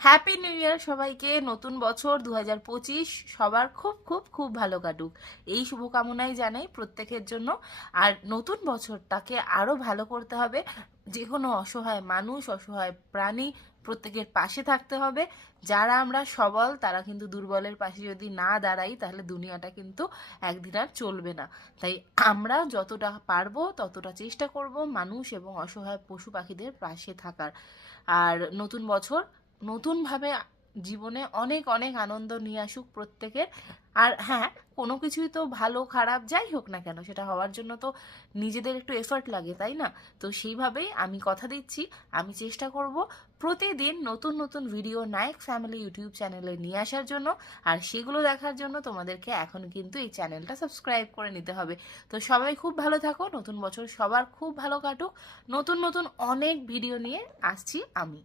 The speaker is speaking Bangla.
হ্যাপি নিউ ইয়ার সবাইকে। নতুন বছর 2025 সবার খুব খুব খুব ভালো কাটুক, এই শুভকামনাই জানাই প্রত্যেকের জন্য। আর নতুন বছরটাকে আরো ভালো করতে হবে। যে কোনো অসহায় মানুষ, অসহায় প্রাণী, প্রত্যেকের পাশে থাকতে হবে। যারা আমরা সবল, তারা কিন্তু দুর্বলের পাশে যদি না দাঁড়াই, তাহলে দুনিয়াটা কিন্তু একদিন আর চলবে না। তাই আমরা যতটা পারবো ততটা চেষ্টা করব মানুষ এবং অসহায় পশু পাখিদের পাশে থাকার। আর নতুন বছর নতুনভাবে জীবনে অনেক অনেক আনন্দ নিয়ে আসুক প্রত্যেকের। আর হ্যাঁ, কোনো কিছুই তো ভালো খারাপ যাই হোক না কেন, সেটা হওয়ার জন্য তো নিজেদের একটু এফর্ট লাগে, তাই না? তো সেইভাবেই আমি কথা দিচ্ছি, আমি চেষ্টা করব প্রতিদিন নতুন নতুন ভিডিও নায়ক ফ্যামিলি ইউটিউব চ্যানেলে নিয়ে আসার জন্য। আর সেগুলো দেখার জন্য তোমাদেরকে এখন কিন্তু এই চ্যানেলটা সাবস্ক্রাইব করে নিতে হবে। তো সবাই খুব ভালো থাকো, নতুন বছর সবার খুব ভালো কাটুক। নতুন নতুন অনেক ভিডিও নিয়ে আসছি আমি।